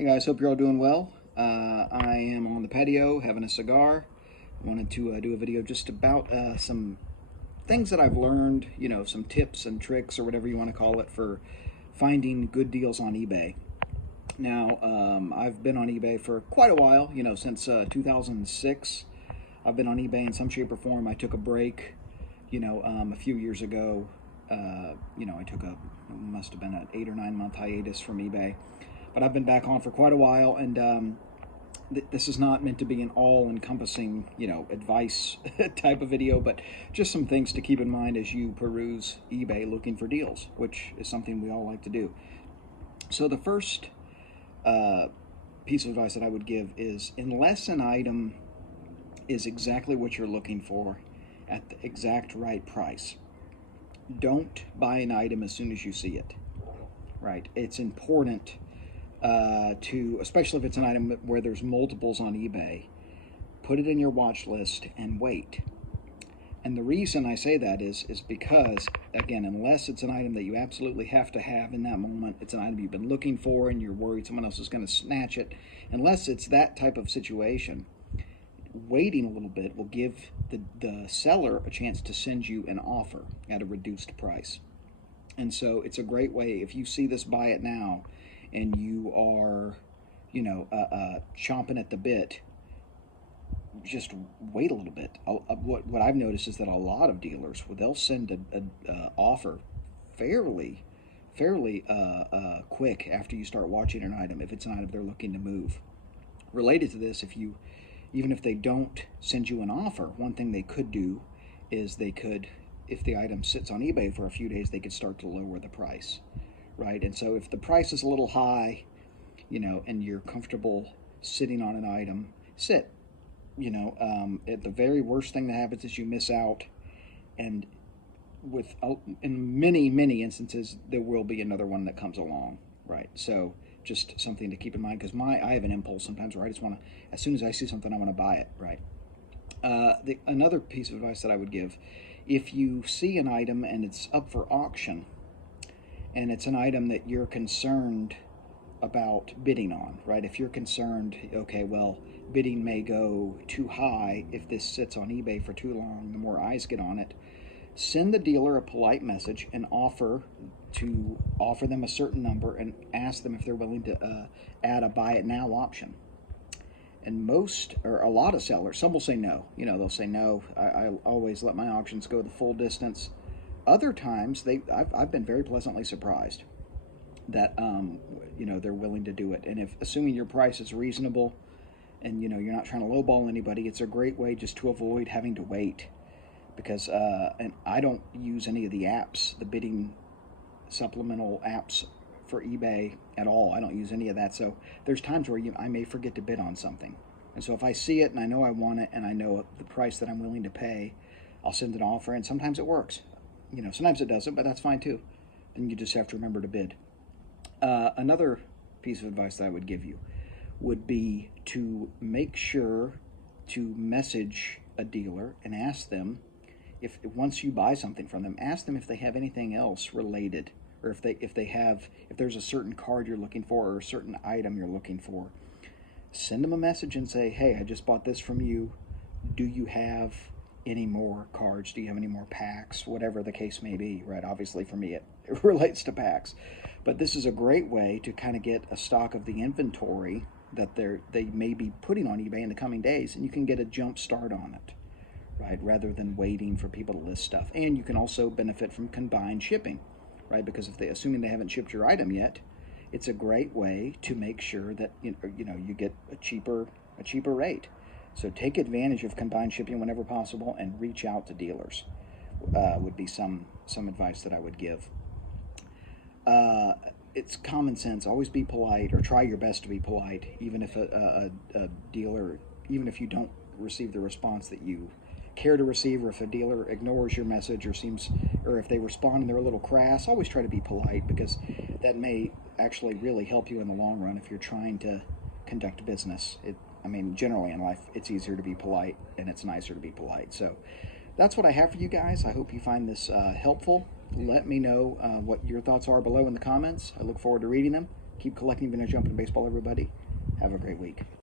Hey guys, hope you're all doing well. I am on the patio having a cigar. I wanted to do a video just about some things that I've learned, some tips and tricks or whatever you want to call it for finding good deals on eBay. Now, I've been on eBay for quite a while, since 2006. I've been on eBay in some shape or form. I took a break, a few years ago. I took must have been an 8 or 9 month hiatus from eBay. But I've been back on for quite a while, and this is not meant to be an all-encompassing, advice type of video, but just some things to keep in mind as you peruse eBay looking for deals, which is something we all like to do. So the first piece of advice that I would give is, unless an item is exactly what you're looking for at the exact right price, don't buy an item as soon as you see it, right? It's important especially if it's an item where there's multiples on eBay, put it in your watch list and wait. And the reason I say that is because, again, unless it's an item that you absolutely have to have in that moment, it's an item you've been looking for and you're worried someone else is going to snatch it, unless it's that type of situation, waiting a little bit will give the seller a chance to send you an offer at a reduced price. And so it's a great way, if you see this buy it now and you are, chomping at the bit, just wait a little bit. What I've noticed is that a lot of dealers, they'll send a offer fairly quick after you start watching an item, if it's an item they're looking to move. Related to this, even if they don't send you an offer, one thing they could do is if the item sits on eBay for a few days, they could start to lower the price. Right, and so if the price is a little high, and you're comfortable sitting on an item, sit. At the very worst thing that happens is you miss out, and in many instances there will be another one that comes along. Right, so just something to keep in mind, because I have an impulse sometimes where I just want to, as soon as I see something, I want to buy it. Right. Another piece of advice that I would give: if you see an item and it's up for auction, and it's an item that you're concerned about bidding on, right? If you're concerned, okay, well, bidding may go too high if this sits on eBay for too long, the more eyes get on it, send the dealer a polite message and offer them a certain number and ask them if they're willing to add a buy it now option. And a lot of sellers, some will say no. They'll say no. I always let my auctions go the full distance. Other times, I've been very pleasantly surprised that they're willing to do it. And assuming your price is reasonable, and you're not trying to lowball anybody, it's a great way just to avoid having to wait. Because and I don't use any of the apps, the bidding supplemental apps for eBay at all. I don't use any of that. So there's times where I may forget to bid on something, and so if I see it and I know I want it and I know the price that I'm willing to pay, I'll send an offer, and sometimes it works. Sometimes it doesn't, but that's fine too. Then you just have to remember to bid. Another piece of advice that I would give you would be to make sure to message a dealer and ask them, if once you buy something from them, ask them if they have anything else related, or if there's a certain card you're looking for or a certain item you're looking for. Send them a message and say, hey, I just bought this from you. Do you have any more cards? Do you have any more packs? Whatever the case may be, right? Obviously for me it relates to packs, but this is a great way to kind of get a stock of the inventory that they may be putting on eBay in the coming days, and you can get a jump start on it, right, rather than waiting for people to list stuff. And you can also benefit from combined shipping, right? Because assuming they haven't shipped your item yet, it's a great way to make sure that you get a cheaper rate. So take advantage of combined shipping whenever possible, and reach out to dealers. Would be some advice that I would give. It's common sense. Always be polite, or try your best to be polite, even if a dealer, even if you don't receive the response that you care to receive, or if a dealer ignores your message or if they respond and they're a little crass. Always try to be polite, because that may actually really help you in the long run if you're trying to conduct business. Generally in life, it's easier to be polite, and it's nicer to be polite. So that's what I have for you guys. I hope you find this helpful. Let me know what your thoughts are below in the comments. I look forward to reading them. Keep collecting vintage jumping baseball, everybody. Have a great week.